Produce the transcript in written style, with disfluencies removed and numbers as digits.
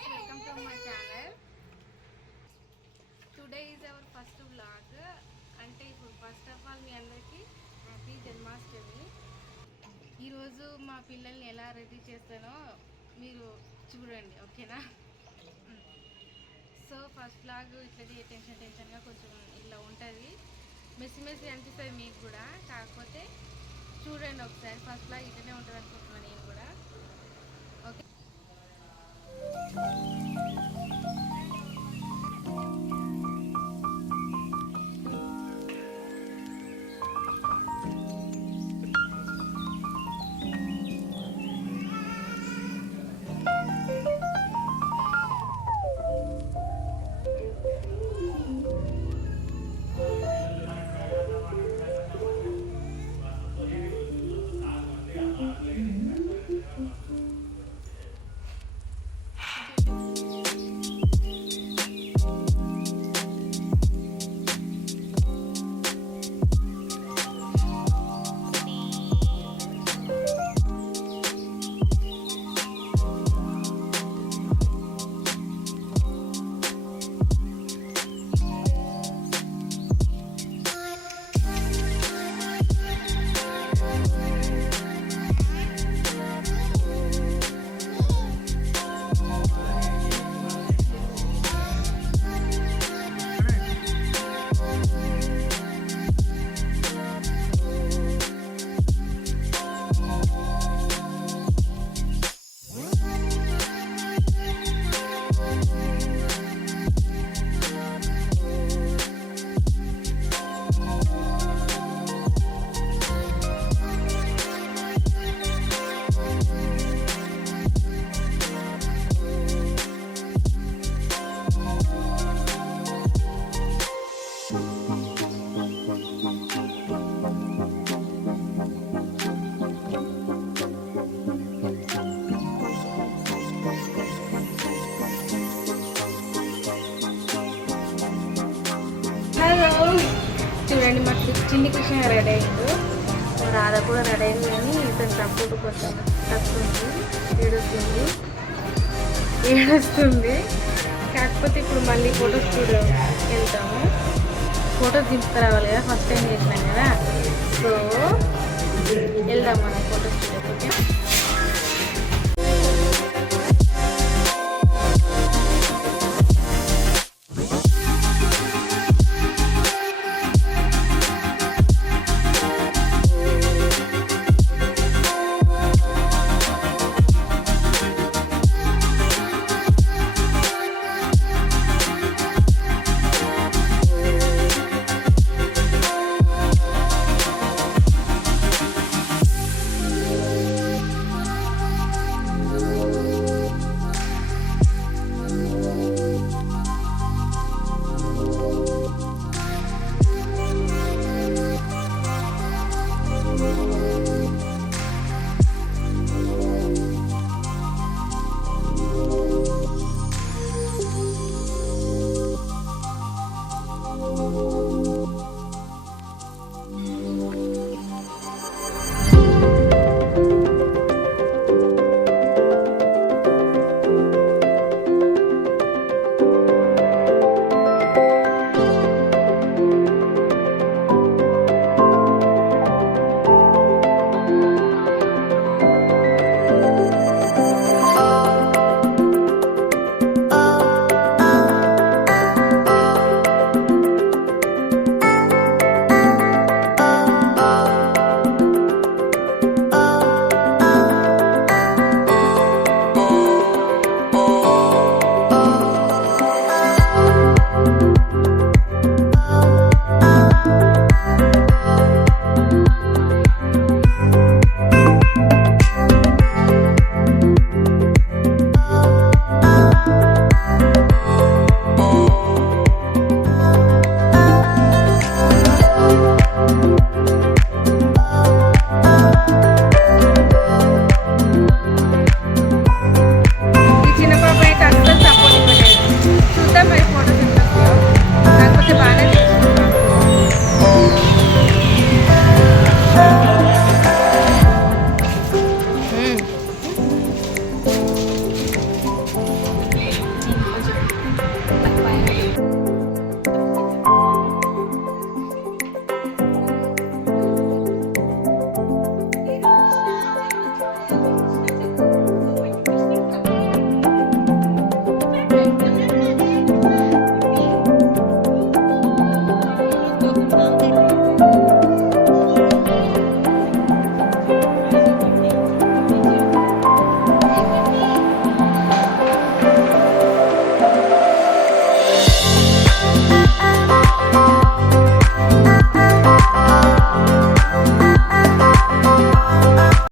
guys, welcome to my channel. Today is our first vlog. అంటే ఇప్పుడు first of all మీ అందరికీ happy Janmashtami. ఈరోజు మా పిల్లల్ని ఎలా రెడీ చేస్తానో మీరు చూడండి, ఓకేనా? సో ఫస్ట్ వ్లాగ్ ఇట్లా టెన్షన్గా కొంచెం ఇలా ఉంటుంది, మెస్సి అనిపిస్తుంది మీకు కూడా. కాకపోతే చూడండి ఒకసారి, ఫస్ట్ వ్లాగ్ ఇట్లనే ఉంటుంది అనుకుంటున్నాను నేను కూడా. ఓకే, చూడండి మా చిన్ని కృష్ణ రెడీ అయిండు, రాధ కూడా రెడీ అయింది. కానీ ఇతను తప్పుడు కొంచెం తప్పుంది, ఏడుస్తుంది. కాకపోతే ఇప్పుడు మళ్ళీ ఫోటో స్టూడియో వెళ్తాము, ఫోటోస్ దింపుకురావాలి కదా, ఫస్ట్ టైం చేసినాం కదా. సో వెళ్దాం మనం ఫోటో స్టూడియోకి.